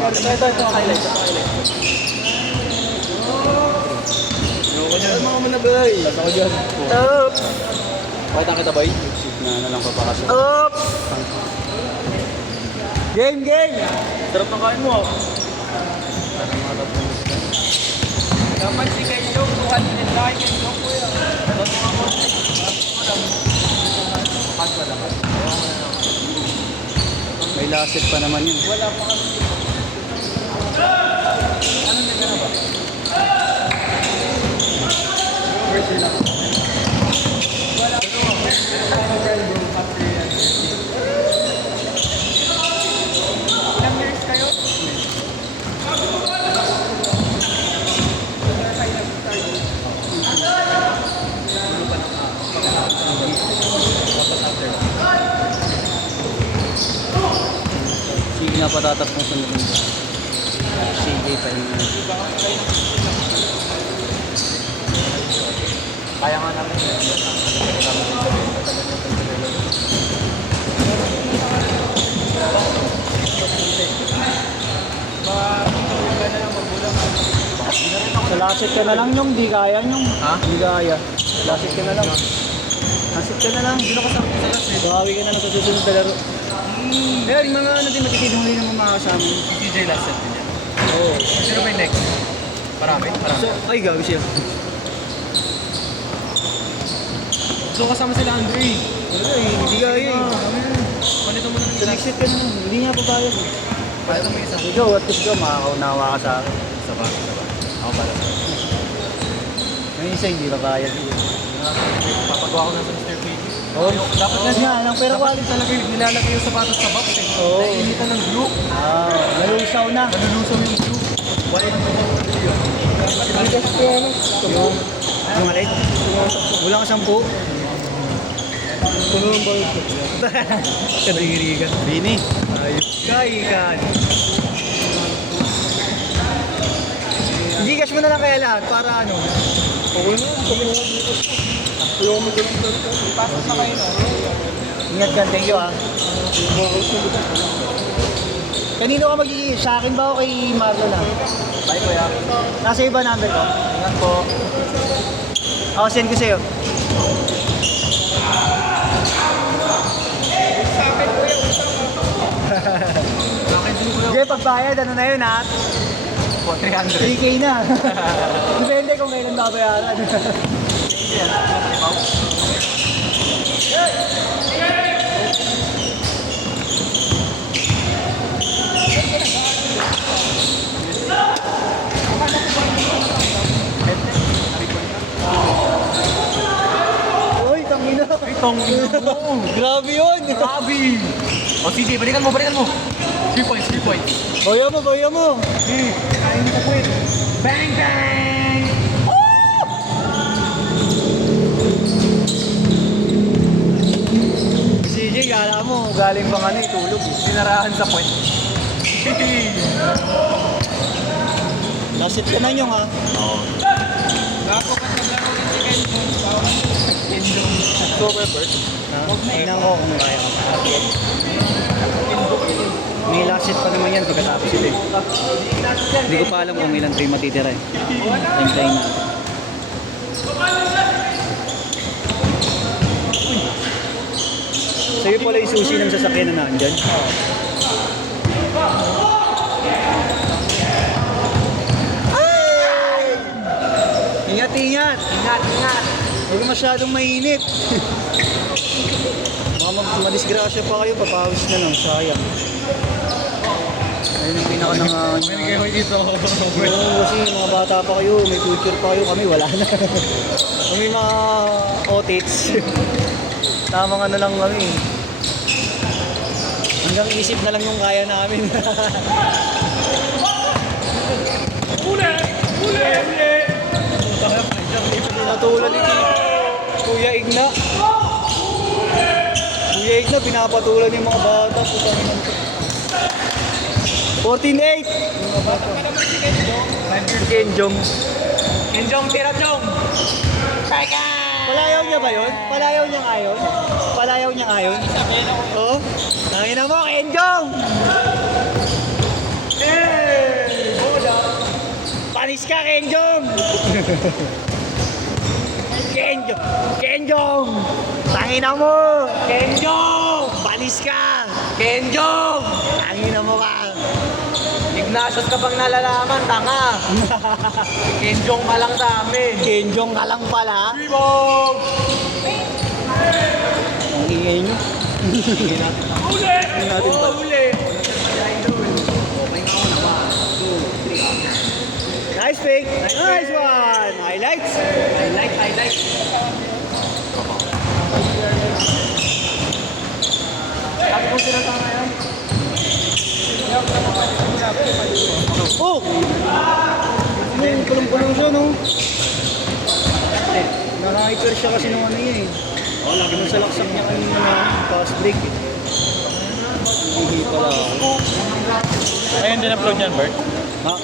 Ito, highlight. Ano mga muna ba? Tapos ako dyan. Up! Pakita kita ba? Na lang papakasya. Up! Game! Sarap ng kain mo. Dapat si Kenjong, bukan din tayo Kenjong ko yan. May lasit pa naman yun. Wala pa kami. Anong nagana ba? Where's your last? Wala pa. Ilang years kayo? Sige nga patatas mo sa nilin. Sige pa yun. Kaya nga namin yun. Sa lasit ka na lang yung di kaya yung. Ha? Di kaya. Lasit ka na lang. Lasit ka na lang. Sino kasama sa lasit? Bahawi ka na lang sa susunod na laro. Pero yung mga ano din matitidong rin ng mga kasama. Si TJ lasit din yan. Oo. Sino ba yung next? Marami? So, ay gabi siya. So kasama sila Andre. Ay, hindi kaya eh. Panito mo na ng lasit ka na lang. Hindi nga papayag. Payag mo isa. Ikaw, at least ikaw makakaunawa ka sa akin. Saba. Ako pala. Yung isa hindi papayag. Papagawa ko na sa Mr. P. Oo. Dapat nga lang, pero dapat talaga nilalagay yung sapatos sa box eh. Oo. Nainitan ng glue. Nalusaw na. Nalulusaw yung glue. Wala yung glue. Yung maliit? Wala ka 10. Puno ng bayo ko. Kadirigan. Bini. Ayos. Kaikan. Gigas mo na lang kaya lahat para ano? Okay na. Ayaw mo ganun talaga. Ipasok na kayo na. Ingat ka. Thank you ha. Kanino ka mag-i-i? Sa akin ba o kay Marlon na? Bye kuya. Nasa iba number ko? Ingat po. Ako send ko sa'yo. Sige, pagbayad, ano na yun ha? 300. 3K na. Depende kung kailan babayaran. Uy, tangina. Ay, tangina mo. Grabe yun. Grabe. O CJ, balikan mo. 3 points. Baya mo. Kain mo po ito. Bang! CJ, kala mo, galing bang ano, tulog. Sinarahan sa point. Lasit ka na nyo ha? Oo. Bako ka naglaro ng chicken. October 1st? Tingnan ko kung kaya ka. May lasit pa naman yan pagkatapos ito eh. Hindi ko pa alam kung ilan ito yung matitira eh. Time na. Sa'yo pala yung susi ng sasakyan na nandyan? Ingat! Huwag masyadong mainit. Baka madisgrasya pa kayo, papawis na lang, sayang. Ayun ang pinaka may kayo dito. Oo, kasi mga bata pa kayo, may future pa kayo, kami wala na. Kami mga otits. Tamang ano lang kami. Hanggang isip na lang yung kaya namin. Uli! Pinatulan ni Kuya Igna. Pinapatulan yung mga bata. 14-8. Kenjong. Tira Jong. Palayaw niya ba yun? Palayaw niya ngayon? Oo? Nangina mo, Kenjong! ka, Kenjong! Kenjong! Tangina mo! Kenjong! Balis ka! Kenjong! Tangina mo ka! Ignatius ka bang nalalaman, tanga? Kenjong ka lang sa amin. Kenjong ka lang pala. Bibog! Ang ingay nyo. Uli! natin pa. Uli! Nice pick! Nice one! Highlights! Highlight. Sabi ko sila tanga yan. Oh! Kulong-kulong siya, no? Naka-hyper siya kasi nung ano yun eh. Oh, lagi nung salaksak niya kanina na fast break eh. Hindi pala ako. Ayun din upload niyan, Bert? Ha?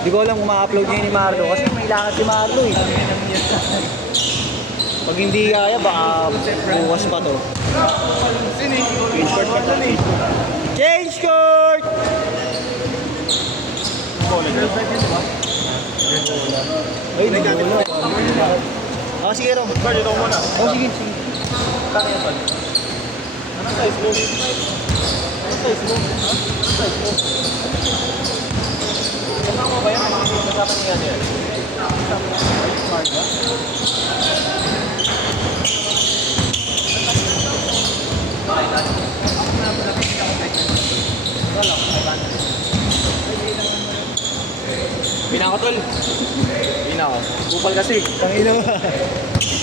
Di ko alam kung ma-upload niya ni Marlo kasi may lakad si Marlo eh. Pag hindi kaya, baka bukas pa to. Change court pa to. Change court! Ay, nagkakita. Ah, sige Rom. Bert, ito muna. Oh, sige, sige. Kaya yan, Bert. Anong size mo? Anong size mo? Anong size mo? Kasama mo ba yan? Kasama niya yan. Smart ba? Bina ko, tol. Bina ko. Bupal kasi. Tangina mo.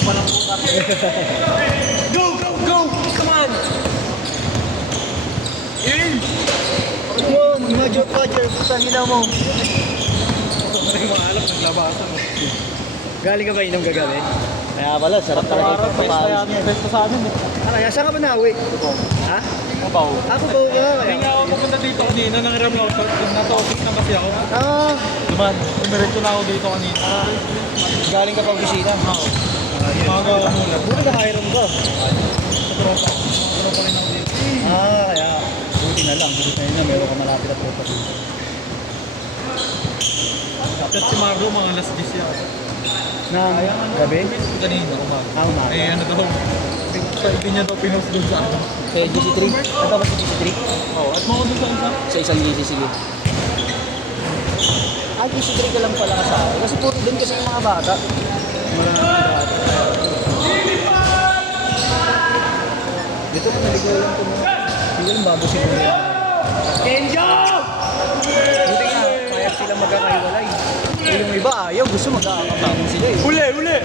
Walang bukal. Go! Go! Go! Come on! In! Yun, medyo Roger, tangina mo. Ano yung mga alam, naglabasan. Galing ka ba inom gagabi? Kaya pala, sarap talaga yung pagpapalis niya. Pesta sa amin. Ano, saan ka ba nauwi? Ha? Mabaw. Ako ba ka? Hindi nga ako pupunta dito kanina, nangiram lang ako. Nasa office na kasi ako. Ah, Duman, umiretso na ako dito kanina. galing ka pa opisina? Oo. Umaga ako muna. Buti nakairam ka. Sa tropa. Tropa rin ako dito. Ah, kaya buti na lang. Buti na meron ka malapit at pupas. At si Margo, mga last days yan. Na gabi? Kanina, umaga. Ah, umaga. Eh, ano daw? Sa ibi niya daw pinost dun sa ano. Sa GC3? Ito ba sa GC3? Oo. At mo dun sa isa? Sa isang GC, sige. Ah, GC3 ka lang pala kasama. Kasi puro doon kasi yung mga bata. Dito na naligaw lang ito. Hindi ko lang bago siguro. Kenjo! Buti nga, kaya sila magkakahiwalay. Yung iba ayaw, gusto magkakapamon sila eh. Uli! Uli!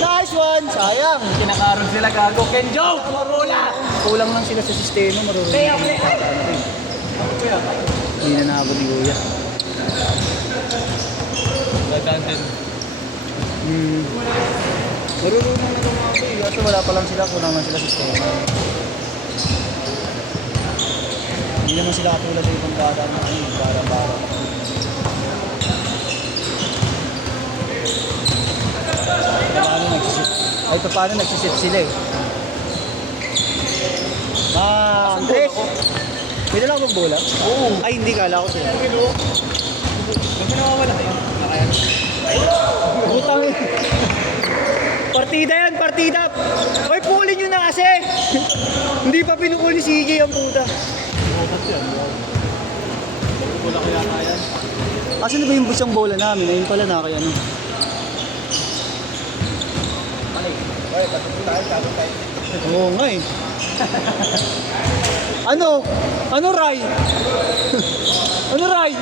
Nice one! Sayang! Kinakaroon sila gago. Kenjo! Kumamula! Kulang lang sila sa sistema, marunong Kaya, na kaya. Hindi na naabot ni Kuya. Dadantin. Marunong na itong mga boy. Kasi wala pa lang sila, kulang lang sila sa sistema. Hindi naman sila katulad sa ibang bata na ano, bara-bara. Paano nagsisit? Ay, paano nagsisit sila eh. Ah, Andres! Pwede lang akong bola? Oo. Ay, hindi, kala ko sila. Huwag mo nawawala yun. Nakayan. Butang. Partida yan, partida. Hoy, pulin nyo na kasi. Hindi pa pinukuli si Iggy ang puta. Wala kaya kaya. Asan na ba yung busang bola namin? Ayun pala na kaya ano. Ay, tatapos tayo, tapos tayo. Oo nga eh. Ano? Ano, Ray? Ano, Ray?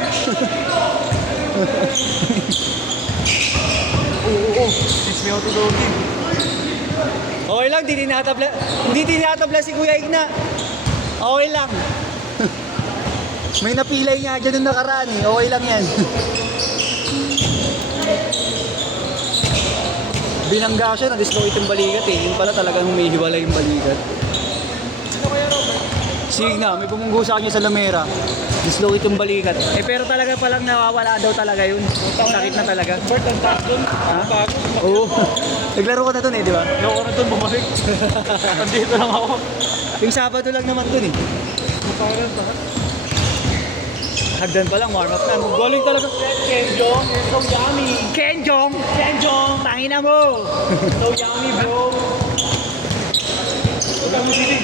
Oo. Teach me how to do it. Okay lang, hindi tinatabla si Kuya Igna. Okay lang. May napilay nga dyan nung nakaraan eh. Okay lang yan. Binangga siya, na-dislocate yung balikat eh. Yun pala talagang humihiwalay yung balikat. Sino kaya Robert? Si Igna, may bumunggo sa kanya sa lamera. Dislocate yung balikat. Eh pero talaga palang nawawala daw talaga yun. Sakit na talaga. Bert, ang taas dun. Ha? Ang taas. Oo. Naglaro ka na dun eh, di ba? Ayoko na dun bumalik. Nandito lang ako. Yung Sabado lang naman dun eh. Parang Hagdan pa lang, warm up na. Galing talaga. Kenjong, so yummy. Kenjong! Kenjong, Tangina mo! so yummy bro. Huwag kang musitin.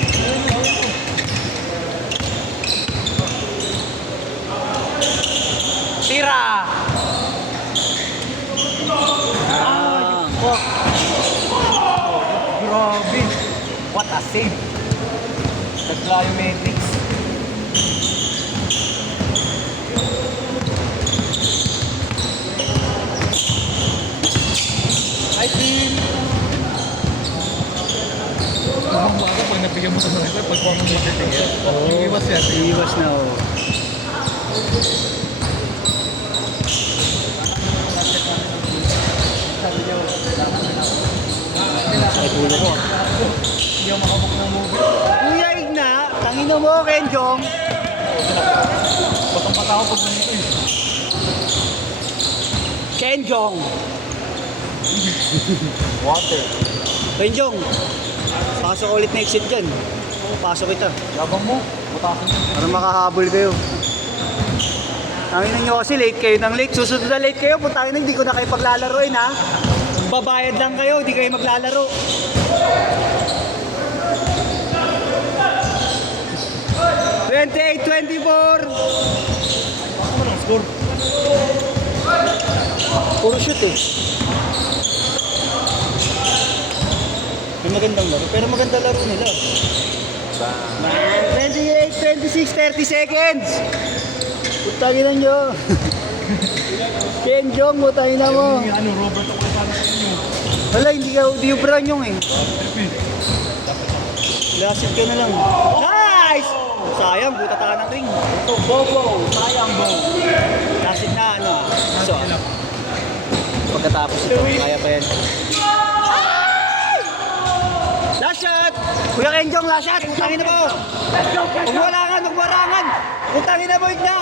Tira! Ah, fuck. Grabe. What a save. The Cryometrics. I feel. Ang baga pag nabigyan mo sa mga pag mo matitigil. Yung iwas yan. Iwas na oh. Ay, ulo ko. Hindi ako makabok ng movie. Kuya Igna, tangina mo, Kenjong. Patong-pata ako pag ganito eh. Kenjong. Water. Kenjong. Pasok ulit na exit dyan. Pasok kita. Labang mo. Butasan mo. Para makahabol kayo. Tangina nyo kasi late kayo ng late. Susunod na late kayo. Putangin na, hindi ko na kayo paglalaroin ha. Babayad lang kayo, hindi kayo maglalaro. (28-24) Ako lang score. Puro shoot eh. May magandang laro, pero maganda laro nila. 28, 26, 30 seconds! Putangin na nyo! Kenjong, putangin na mo! Yung ano, Robert ako sana sa inyo. Wala, hindi yung brand yung eh. Lasit ka na lang. Nice! Sayang, buta ka ng ring. Ito, Bobo. Sayang, Bo. Lasit na ano ah. So, pagkatapos ito, kaya pa yan. Last shot! Kuya Kenjong, last shot! Putangin na mo! Huwag warangan, huwag warangan! Putangin na mo, Igna!